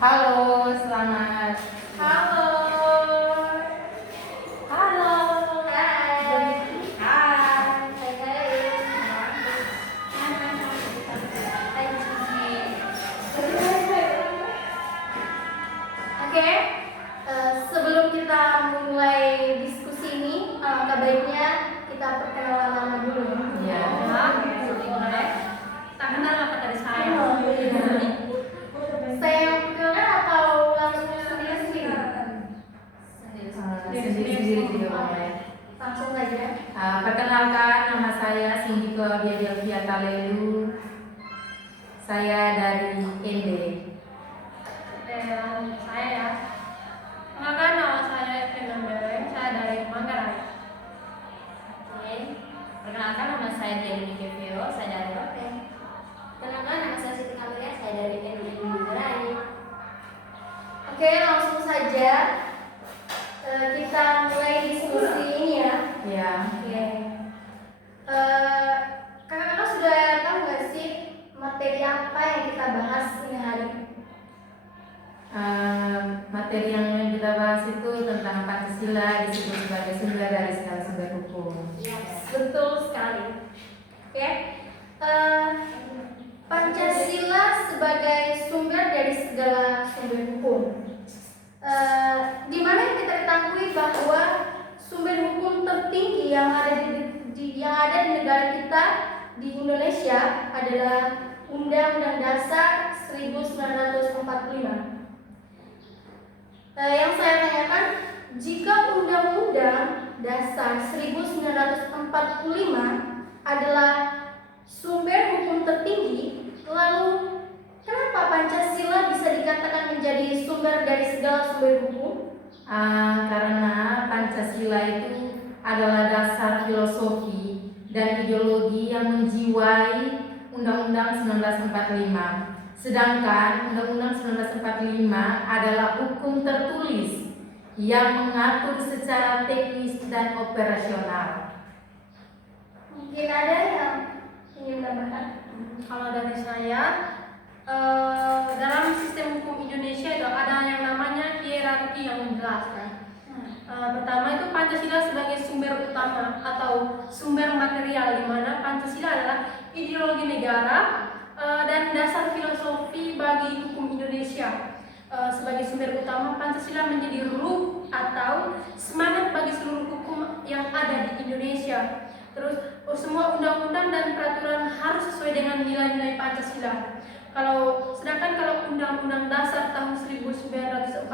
Halo, selamat. Halo. Halo. Hai. Hai. Oke, sebelum kita mulai diskusi ini, alangkah baiknya kita perkenalan nama dulu. Ya. Boleh. Tak kenal apa tadi saya? Saya yang perkenalkan atau langsung sendiri-sendiri? Sendiri-sendiri juga boleh. Langsung saja. Perkenalkan, nama saya Sindiko Biadelvia Talelu. Saya dari ND. Saya ya. Kenalkan nama saya Efren Bereng, saya dari Manggarai. Oke, perkenalkan nama saya Dian Kevio, saya dari Rote. Kenalkan, nama saya Siti Kamilia, saya dari NDI Manggarai. Oke, langsung saja kita mulai diskusi ini ya. Ya. Oke. Kakak-kakak sudah tahu nggak sih materi apa yang kita bahas ini hari? Materi yang kita bahas itu tentang Pancasila disebut sebagai sumber dari segala sumber hukum. Yes, betul sekali. Oke. Pancasila sebagai sumber dari segala sumber hukum. Di mana kita ketahui bahwa sumber hukum tertinggi yang ada di negara kita di Indonesia adalah Undang-Undang Dasar 1945. Yang saya tanyakan, jika Undang-Undang Dasar 1945 adalah sumber hukum tertinggi, lalu kenapa Pancasila bisa dikatakan menjadi sumber dari segala sumber hukum? Karena Pancasila itu adalah dasar filosofi dan ideologi yang menjiwai Undang-Undang 1945. Sedangkan Undang-Undang 1945 adalah hukum tertulis yang mengatur secara teknis dan operasional. Mungkin ada yang ingin menambahkan? Kalau dari saya, dalam sistem hukum Indonesia itu ada yang namanya hierarki yang menjelaskan. Pertama itu Pancasila sebagai sumber utama atau sumber material, di mana Pancasila adalah ideologi negara dan dasar filosofi bagi hukum Indonesia. Sebagai sumber utama, Pancasila menjadi ruh atau semangat bagi seluruh hukum yang ada di Indonesia. Terus semua undang-undang dan peraturan harus sesuai dengan nilai-nilai Pancasila. Sedangkan kalau Undang-Undang Dasar tahun 1945,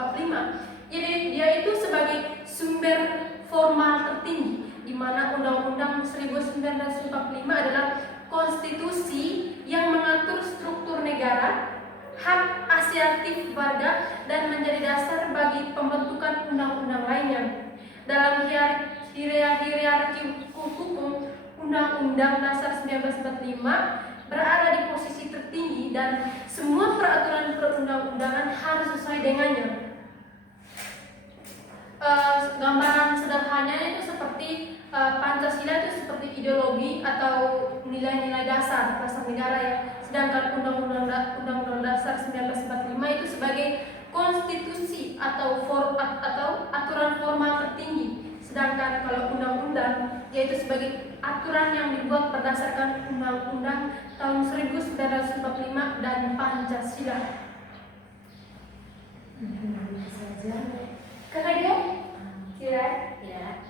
jadi dia itu sebagai sumber formal tertinggi, di mana Undang-Undang 1945 adalah konstitusi yang mengatur struktur negara, hak asiatif warga, dan menjadi dasar bagi pembentukan undang-undang lainnya. Dalam hierarki hukum, Undang-Undang Dasar 1945 berada di posisi tertinggi dan semua peraturan perundang-undangan harus sesuai dengannya. Gambaran sederhananya itu seperti Pancasila itu seperti ideologi atau nilai-nilai dasar negara ya. Sedangkan Undang-Undang Dasar 1945 itu sebagai konstitusi atau aturan formal tertinggi. Sedangkan kalau undang-undang yaitu sebagai aturan yang dibuat berdasarkan Undang-Undang tahun 1945 dan Pancasila. Kakak dia? Kira? Ya.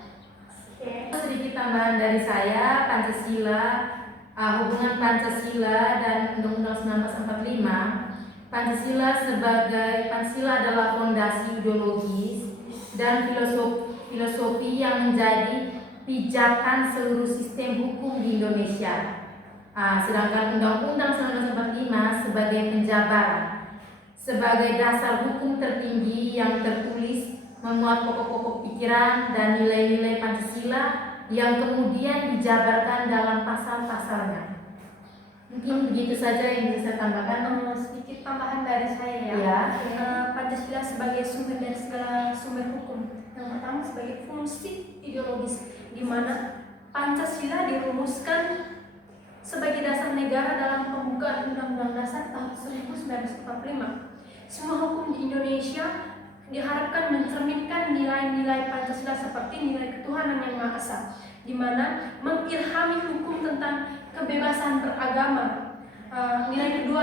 Oke. Sedikit tambahan dari saya, hubungan Pancasila dan Undang-Undang 1945. Pancasila adalah fondasi ideologis dan filosofi yang menjadi pijakan seluruh sistem hukum di Indonesia. Sedangkan Undang-Undang 1945 sebagai penjabaran, sebagai dasar hukum tertinggi yang tertulis memuat pokok-pokok pikiran dan nilai-nilai Pancasila yang kemudian dijabarkan dalam pasal-pasalnya. Mungkin begitu saja yang bisa saya tambahkan. Sedikit tambahan dari saya ya. Ya. Pancasila sebagai sumber dari segala sumber hukum. Yang pertama sebagai fungsi ideologis, di mana Pancasila dirumuskan sebagai dasar negara dalam pembukaan Undang-Undang Dasar tahun 1945. semua hukum di Indonesia diharapkan mencerminkan nilai-nilai Pancasila seperti nilai ketuhanan yang Maha Esa, di mana mengilhami hukum tentang kebebasan beragama. Nilai kedua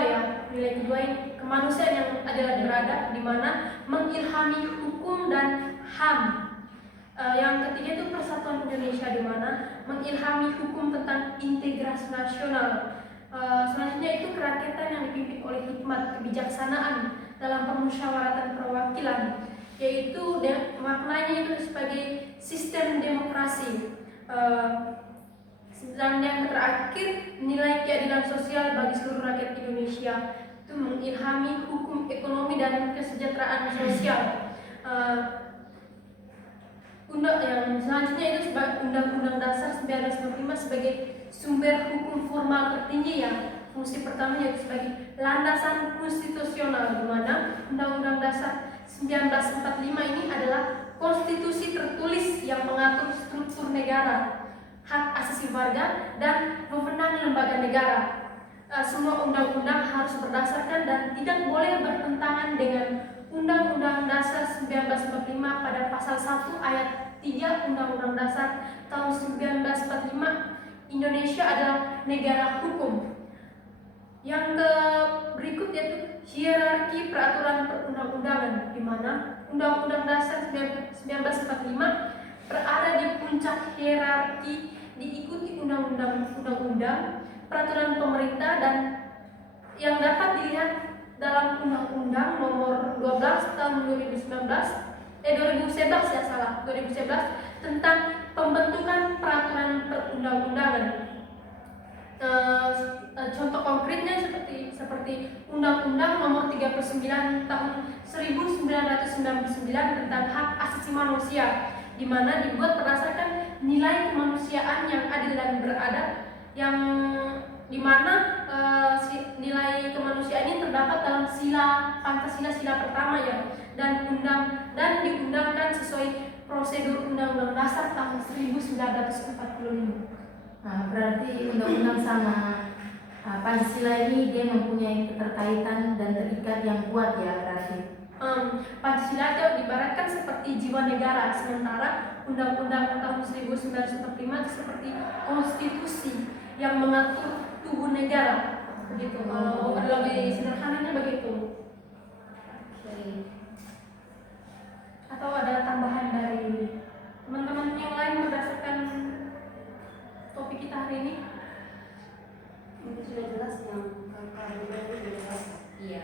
ini kemanusiaan yang adil dan beradab, di mana mengilhami hukum dan HAM. Yang ketiga itu persatuan Indonesia, di mana mengilhami hukum tentang integrasi nasional. Selanjutnya itu kerakyatan yang dipimpin oleh hikmat kebijaksanaan dalam permusyawaratan perwakilan, yaitu maknanya itu sebagai sistem demokrasi. Dan yang terakhir, nilai keadilan sosial bagi seluruh rakyat Indonesia, itu mengilhami hukum ekonomi dan kesejahteraan sosial. Yang selanjutnya itu sebagai Undang-Undang Dasar 1945 sebagai sumber hukum formal tertinggi, yang fungsi pertama yaitu sebagai landasan konstitusional, di mana Undang-Undang Dasar 1945 ini adalah konstitusi tertulis yang mengatur struktur negara, hak asasi warga, dan wewenang lembaga negara. Semua undang-undang harus berdasarkan dan tidak boleh bertentangan dengan Undang-Undang Dasar 1945 pada pasal 1 ayat 3 Undang-Undang Dasar tahun 1945. Indonesia adalah negara hukum. Yang berikut yaitu hierarki peraturan perundang-undangan, di mana Undang-Undang Dasar 1945 berada di puncak hierarki, diikuti undang-undang, peraturan pemerintah, dan yang dapat dilihat dalam Undang-Undang Nomor 12 Tahun 2011 tentang pembentukan peraturan perundang-undangan. Contoh konkretnya seperti Undang-Undang Nomor 39 Tahun 1999 tentang hak asasi manusia, di mana dibuat berdasarkan nilai kemanusiaan yang adil dan beradab, yang di mana nilai kemanusiaan ini terdapat dalam sila Pancasila, sila pertama ya, dan diundangkan sesuai prosedur Undang-Undang Dasar tahun 1945. Berarti undang-undang sama Pancasila ini dia mempunyai keterkaitan dan terikat yang kuat ya berarti. Pancasila itu diibaratkan seperti jiwa negara, sementara Undang-Undang tahun 1945 itu seperti konstitusi yang mengatur tubuh negara. Begitu. Kalau lebih sederhananya begitu. Atau ada tambahan dari teman-teman yang lain berdasarkan topik kita hari ini? Mungkin sudah jelas yang jelas. Iya.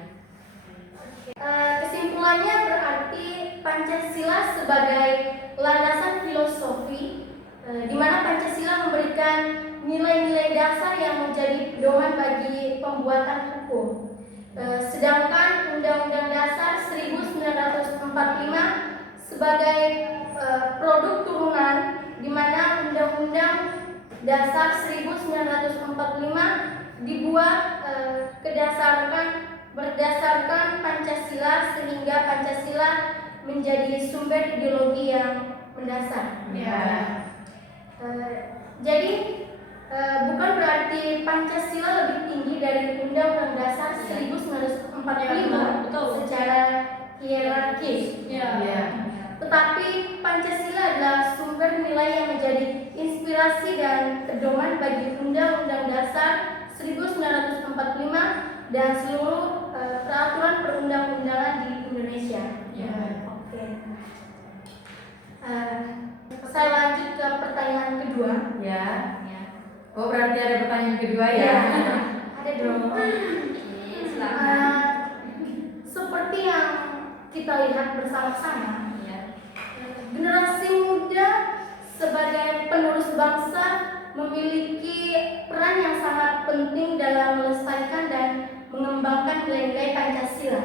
Kesimpulannya berarti Pancasila sebagai landasan filosofi, di mana Pancasila memberikan nilai-nilai dasar yang menjadi pedoman bagi pembuatan hukum. Sedangkan Undang-Undang Dasar 1945 sebagai produk turunan, di mana Undang-Undang Dasar 1945 dibuat berdasarkan Pancasila, sehingga Pancasila menjadi sumber ideologi yang mendasar. Jadi bukan berarti Pancasila lebih tinggi dari Undang-Undang Dasar 1945 secara hierarkis. Tetapi Pancasila adalah sumber nilai yang menjadi inspirasi dan pedoman bagi Undang-Undang Dasar 1945 dan seluruh peraturan perundang-undangan di Indonesia. Oke. Saya lanjut ke pertanyaan kedua. Ya. Oh berarti ada pertanyaan kedua ya? Ada dong. Seperti yang kita lihat bersama-sama, generasi muda sebagai penerus bangsa memiliki peran yang sangat penting dalam melestarikan dan mengembangkan nilai-nilai Pancasila.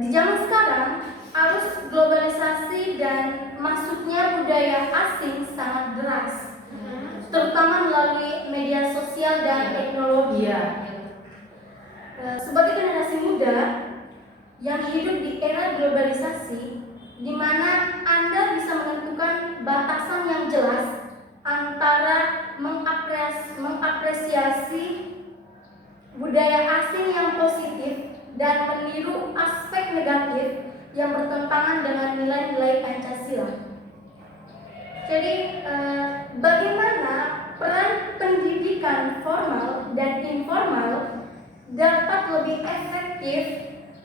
Di zaman sekarang, arus globalisasi dan masuknya budaya asing sangat deras, terutama melalui media sosial dan teknologi. Sebagai generasi muda yang hidup di era globalisasi, di mana Anda bisa menentukan batasan yang jelas antara mengapresiasi budaya asing yang positif dan meniru aspek negatif yang bertentangan dengan nilai-nilai Pancasila. Jadi, bagaimana peran pendidikan formal dan informal dapat lebih efektif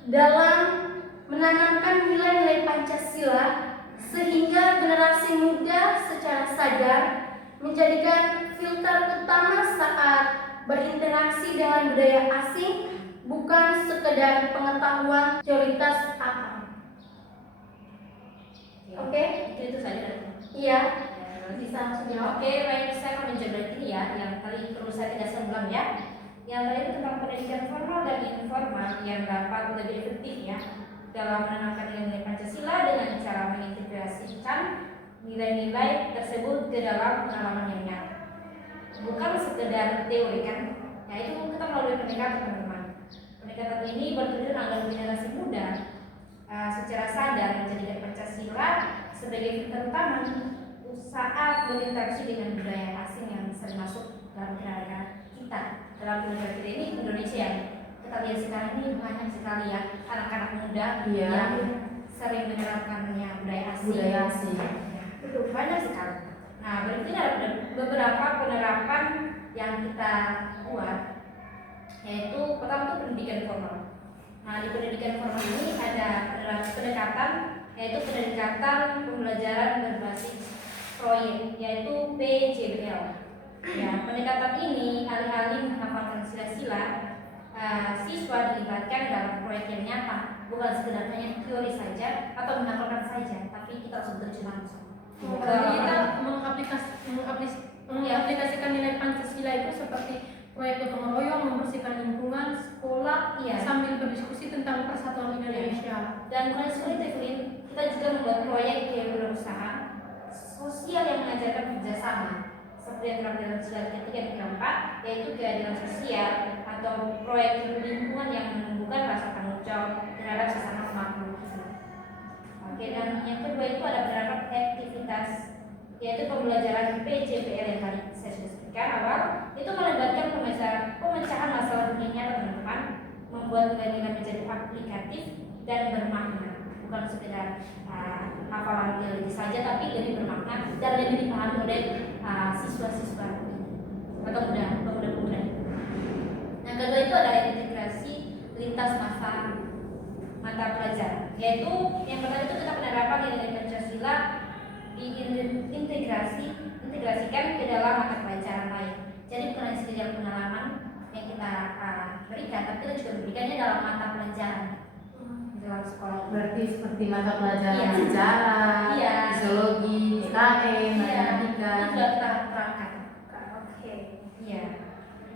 dalam menanamkan nilai-nilai Pancasila sehingga generasi muda secara sadar menjadikan filter utama saat berinteraksi dengan budaya asing bukan sekedar pengetahuan teoritas akal. Oke? Itu saja. Iya. Bisa langsung jawab. Oke, baik, saya akan menjawab ini ya, yang tadi perlu saya tegaskan ulang ya. Yang tadi itu tentang pendidikan formal dan informal yang dapat lebih efektif ya dalam menanamkan nilai-nilai Pancasila dengan cara mengintegrasikan nilai-nilai tersebut ke dalam pengalaman yang nyata. Bukan sekedar teori kan, ya itu kita melalui pendekatan teman-teman. Pendekatan ini bertujuan agar generasi muda secara sadar menjadikan Pancasila sebagai filter utama saat berinteraksi dengan budaya asing yang sering masuk dalam negara kita. Dalam negara kita ini Indonesia, kita lihat sekarang ini banyak sekali ya anak-anak muda yang sering menerapkannya budaya asing. Betul, banyak sekali. Nah, berarti ada beberapa penerapan yang kita buat, yaitu pertama itu pendidikan formal. Nah, di pendidikan formal ini ada pendekatan, yaitu pendekatan pembelajaran berbasis proyek, yaitu PJBL. Ya, pendekatan ini alih-alih menghafalkan sila-sila, siswa dilibatkan dalam proyek yang nyata, bukan sekedar hanya teori saja atau menghafalkan saja, tapi kita harus bekerja langsung. Berarti kita mengaplikasikan nilai Pancasila itu seperti proyek gotong royong, membersihkan lingkungan, sekolah, sambil berdiskusi tentang persatuan Indonesia. Dan bukan seperti itu, Evelyn, kita juga membuat proyek kewirausahaan sosial yang mengajarkan kerjasama, seperti yang terdapat dalam sila ketiga dan keempat, yaitu keadilan sosial atau proyek lingkungan yang menumbuhkan rasa tanggung jawab terhadap sesama makhluk. Oke, dan yang kedua itu ada beberapa aktivitas, yaitu pembelajaran PJBL yang tadi saya sudah sebutkan awal, itu melibatkan pemecahan masalah dunia teman-teman, membuat nilai-nilai menjadi aplikatif dan bermakna, bukan sekedar hafalan teori saja, tapi lebih bermakna dan lebih dipahami oleh siswa-siswa atau pemuda-pemuda. Yang kedua itu ada integrasi lintas mata pelajaran, yaitu yang pertama itu kita penerapan nilai Pancasila diintegrasikan ke dalam mata pelajaran lain. Jadi bukan hanya sekedar pengalaman yang kita berikan, tapi kita juga memberikannya dalam mata pelajaran dalam sekolah. Berarti seperti mata pelajaran sejarah, fisiologi, IKN, matematika. Itu juga kita terangkan. Oke. Iya.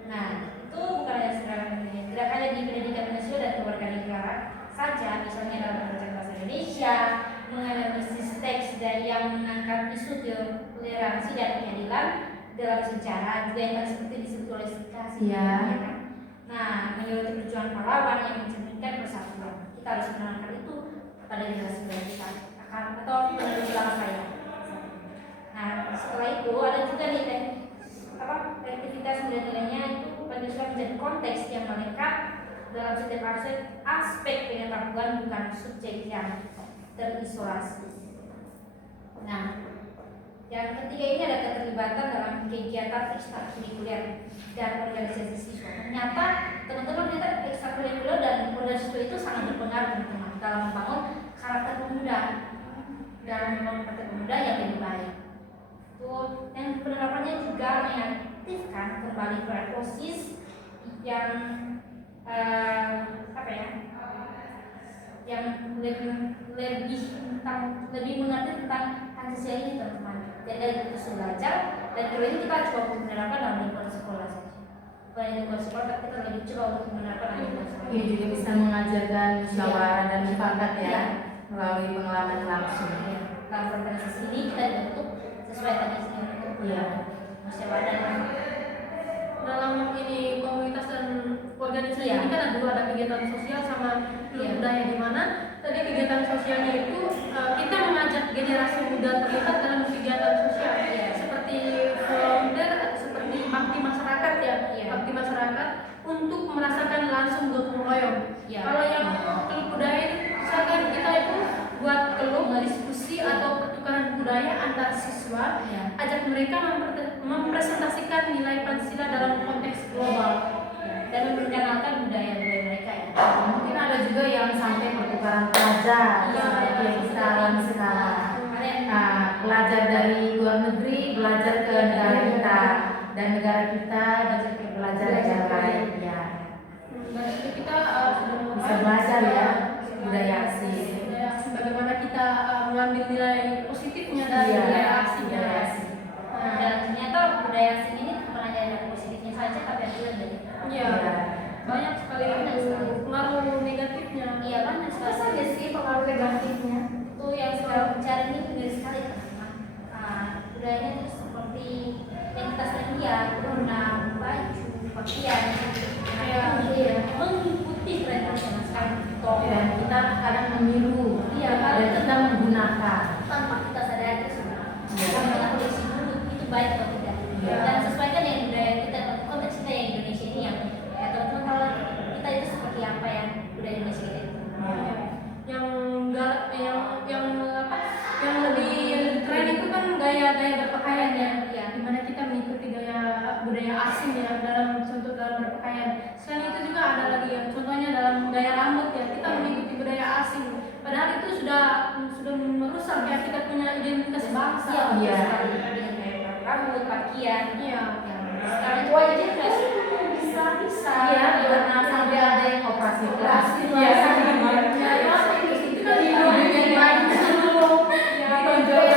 Nah, itu bukan hanya sekedar tidak hanya di pendidikan nasional dan kewarganegaraan saja, misalnya dalam pembelajaran bahasa Indonesia, menganalisis teks dan yang mengangkat isu toleransi dan keadilan dalam sejarah, juga yang seperti disebut oleh Kasih. Kan? Nah, menyoroti perjuangan pahlawan yang mencerminkan persatuan. Kita harus menanamkan itu pada generasi kita atau penerus bangsa ya. Nah, setelah itu ada juga nilai aktivitas nilai-nilainya itu Pancasila menjadi konteks yang melengkap dalam setiap aspek pengetahuan, bukan subjek yang terisolasi. Nah, yang ketiga ini ada keterlibatan dalam kegiatan ekstrakurikuler dan organisasi siswa. Ternyata teman-teman ekstrakurikuler dan organisasi siswa itu sangat berpengaruh teman-teman dalam membangun karakter pemuda, yang lebih baik. Tuh, yang penerapannya juga mengaktifkan kembali proses yang yang lebih mengerti tentang Pancasila ini teman-teman. Dan dari proses belajar dan kedua ini kita coba menerapkan dalam lingkungan sekolah saja. Bukan lingkungan sekolah, tapi kita lebih coba untuk menerapkan dalam lingkungan sekolah. Ini juga bisa mengajarkan musyawarah dan mufakat ya, melalui pengalaman langsung. Dalam organisasi ini kita dibentuk sesuai tadi untuk musyawarah dan dalam ini komunitas dan organisasi ini kan ada kegiatan sosial sama budaya, di mana tadi kegiatan sosialnya itu kita mengajak generasi muda terlibat dalam kegiatan sosial seperti volunteer atau seperti bakti masyarakat bakti masyarakat untuk merasakan langsung gotong royong. Ya. Kalau yang klub budaya itu misalkan kita itu buat klub diskusi atau pertukaran budaya antar siswa, Ya. ajak mereka mempresentasikan nilai Pancasila dalam konteks global. Dan memperkenalkan budaya-budaya mereka ya. Mungkin ada juga yang sampai pertukaran pelajar Iya, seperti yang kita alami sekarang. Ada yang Nah, pelajar dari luar negeri belajar ke negara kita dan negara kita belajar negara lain. Ya, Dan itu kita sudah bisa belajar ya budaya asing. budaya asing, bagaimana kita mengambil nilai positifnya dari Iya, budaya asing. budaya asing. dan ternyata budaya asing ini bukan hanya ada positifnya saja tapi ada juga negatifnya. Iya, banyak sekali pengaruh negatifnya. Iya banyak Apa sekali. saja sih pengaruh negatifnya? Itu yang selalu mencari ini benar sekali teman-teman. Budayanya itu seperti yang kita sering lihat, guna baju, pakaian, Iya. mengikuti tren nasional sekarang. Dan kita kadang meniru Iya, dan kita menggunakan. tanpa kita sadari sudah. Iya. Kalau kita kondisi dulu itu baik atau tidak. Iya. Dan sesuaikan yang budaya kita, konteks kita yang Indonesia ini yang ya teman-teman tahu lah kita itu seperti apa ya budaya Indonesia kita itu. Yang yang lebih keren itu kan gaya-gaya berpakaian ya. Iya. Dimana kita mengikuti gaya budaya asing ya dalam berpakaian. Selain itu juga ada lagi yang contohnya dalam gaya rambut ya, kita mengikuti budaya asing. Padahal itu sudah merusak ya kita punya identitas bangsa. Iya. Dengan gaya rambut, pakaian. Iya. Sekarang itu aja dia bisa. Iya, karena sampai ada yang operasi plastik. Iya, Itu kan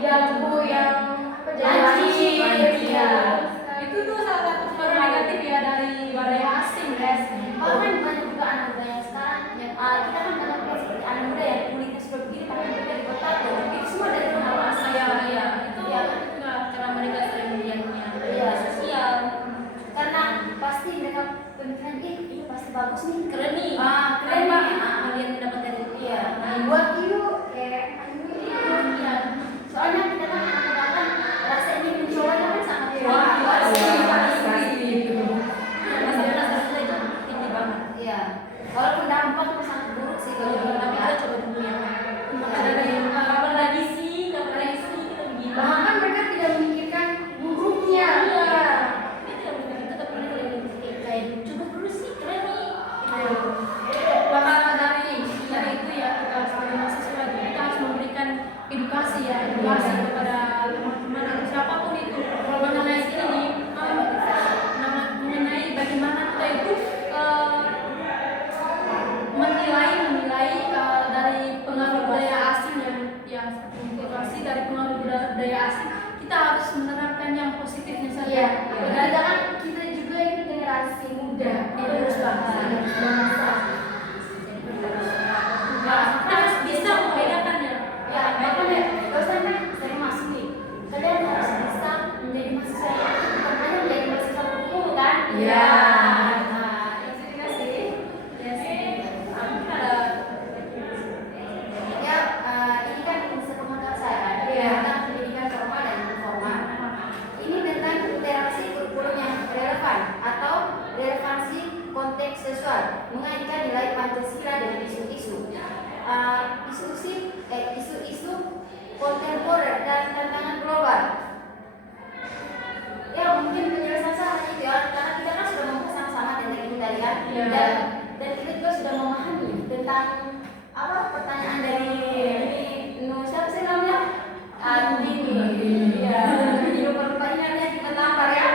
Jago yang Lancip, iya. itu tuh salah satu pengaruh negatif ya dari budaya asing ya. Oh kan banyak juga anak muda yang sekarang yang kita kan banyak seperti anak muda yang kulitnya sudah begini tapi mereka di kota dan itu semua dari rumah masa Iya, iya. Itu ya juga Karena mereka sering melihatnya di Iya. media sosial. karena pasti mereka pemikiran ini pasti bagus nih Keren nih. keren nih Kalian mendapatkan itu. iya buat yuk kayak iya soalnya kita kan anak muda kan rasa ingin mencobanya kan sangat kuat pasti itu. Rasa-rasa kita itu tinggi banget. iya walaupun dampaknya sangat buruk sih kalau Tapi kita kita coba dulu ya. Kapan lagi sih? Kapan lagi sih? Gila. bahkan mereka tidak memikirkan buruknya Iya. Dia tidak mungkin tetap mereka yang kayak coba dulu sih keren nih. Maka dari itu ya kita sebagai mahasiswa kita harus memberikan edukasi ya, edukasi kepada teman-teman atau siapapun itu mengenai ini, mengenai bagaimana kita itu menilai dari pengaruh budaya asing yang edukasi dari pengaruh budaya asing kita harus menerapkan yang positifnya saja. iya kita kan kita juga ini generasi muda Harus bangsa. Kita harus bisa membedakannya. ya makanya kalau sampai saya masuk nih kalian harus bisa menjadi mahasiswa yang bukan hanya menjadi mahasiswa hukum kan Iya. nah itu juga sih ya ini kan sepengetahuan saya kan Iya. tentang pendidikan formal dan informal ini tentang interaksi kurikulum yang relevan atau relevansi konteks seksual mengaitkan nilai Pancasila dengan isu-isu isu-isu kontemporer dan tantangan global. Ya mungkin penjelasan saya hanya itu ya, karena kita kan sudah membahas sama-sama tentang ini tadi ya, Iya. dan kita juga sudah memahami tentang apa pertanyaan dari siapa sih namanya? Andini. Ya, lupa ini namanya kita tampar ya.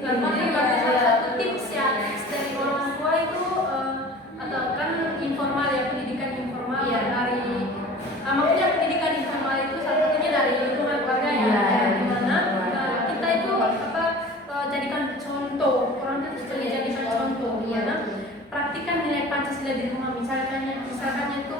Jadi salah satu tips ya dari orang tua itu atau kan informal ya pendidikan informal Iya. dari maksudnya pendidikan informal itu salah satunya dari lingkungan keluarga ya, Iya. di mana kita itu jadikan contoh orang itu jadikan contoh di mana praktikan nilai Pancasila di rumah misalkan itu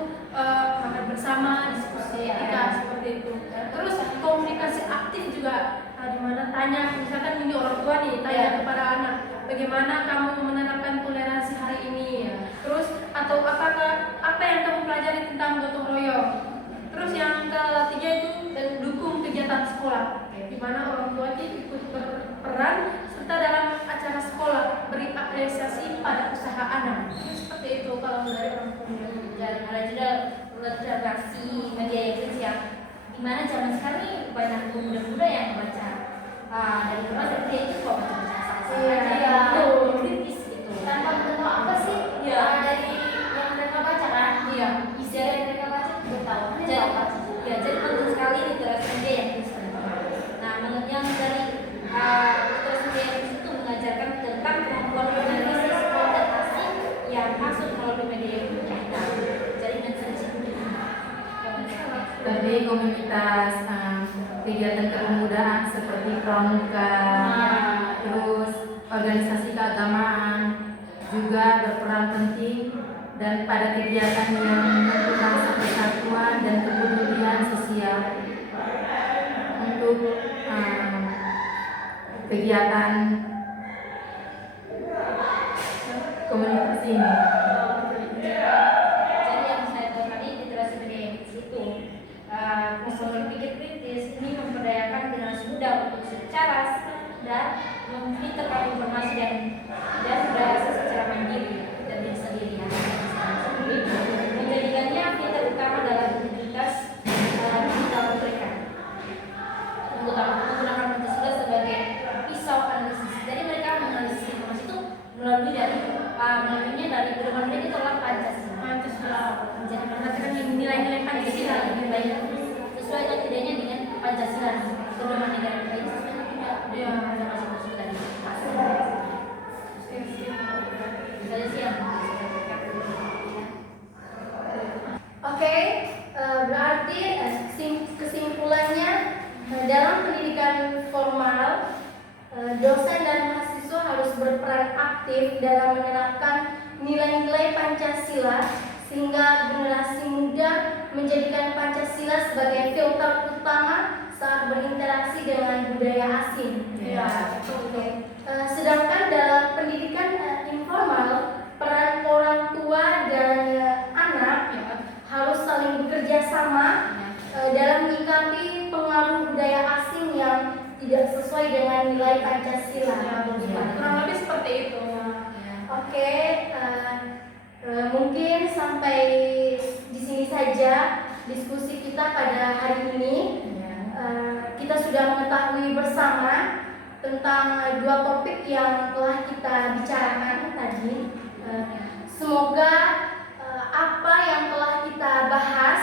makan bersama diskusi etika seperti itu. Terus komunikasi aktif juga di mana tanya misalkan ini orang tua nih tanya kepada anak bagaimana kamu menerapkan toleransi hari ini terus atau apa yang kamu pelajari tentang gotong royong. Terus yang ketiga itu dukung kegiatan sekolah di mana orang tua itu ikut berperan serta dalam acara sekolah beri pada usaha anak. Seperti itu kalau dari orang tua. Dan ada juga literasi media yang kecil, di mana zaman sekarang ini banyak pemuda-pemuda yang membaca dari berbagai media itu kok baca Iya. kritis gitu. Tanpa tahu apa sih Iya. dari yang mereka baca kan? Iya. Isi yang mereka baca juga tahu. Jadi penting sekali literasi media yang kritis. Nah, yang dari literasi media yang kritis itu mengajarkan tentang kemampuan analisis konsentrasi yang masuk melalui media yang digital. Jaringan sensitif. Tadi komunitas kegiatan kepemudaan seperti pramuka, terus organisasi keagamaan juga berperan penting dan pada kegiatan yang membentuk rasa persatuan dan kepedulian sosial untuk kegiatan komunitas ini. Jadi yang saya tahu tadi literasi media yang kritis itu bisa berpikir kritis ini memperdayakan generasi muda untuk secara dan memfilterkan informasi dan berasa secara mandiri dan diri sendiri ya. Menjadikannya filter utama dalam aktivitas digital mereka. Menggunakan Pancasila sebagai pisau analisis. Jadi mereka menganalisis informasi itu melalui dari pedoman mereka itu adalah Pancasila. Jadi mengatakan nilai-nilai Pancasila lebih baik sesuai atau tidaknya dengan Pancasila. Pedoman negara kita itu sesuai atau tidak dengan masing-masing dari misalnya sih yang Oke, berarti kesimpulannya dalam pendidikan formal dosen dan mahasiswa harus berperan aktif dalam menerapkan nilai-nilai Pancasila sehingga generasi muda menjadikan Pancasila sebagai filter utama saat berinteraksi dengan budaya asing. Ya. Oke. Sedangkan dalam pendidikan informal peran orang tua dan anak harus saling bekerja sama dalam menyikapi pengaruh budaya asing yang tidak sesuai dengan nilai Pancasila. Kurang lebih seperti itu. Oke, mungkin sampai di sini saja diskusi kita pada hari ini. Kita sudah mengetahui bersama tentang dua topik yang telah kita bicarakan tadi. Semoga apa yang telah kita bahas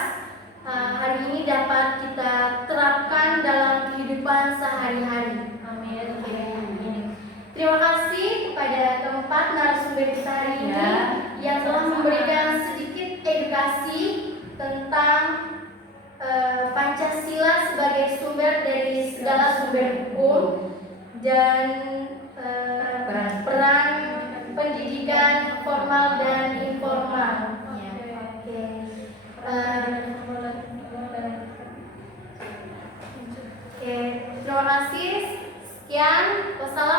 hari ini dapat kita terapkan dalam kehidupan sehari-hari. amin. Terima kasih kepada keempat narasumber kita hari ini yang telah memberikan sedikit edukasi tentang Pancasila sebagai sumber dari segala sumber hukum dan peran pendidikan formal dan informal. Oke. Oke, terima kasih. Sekian. Wassalamualaikum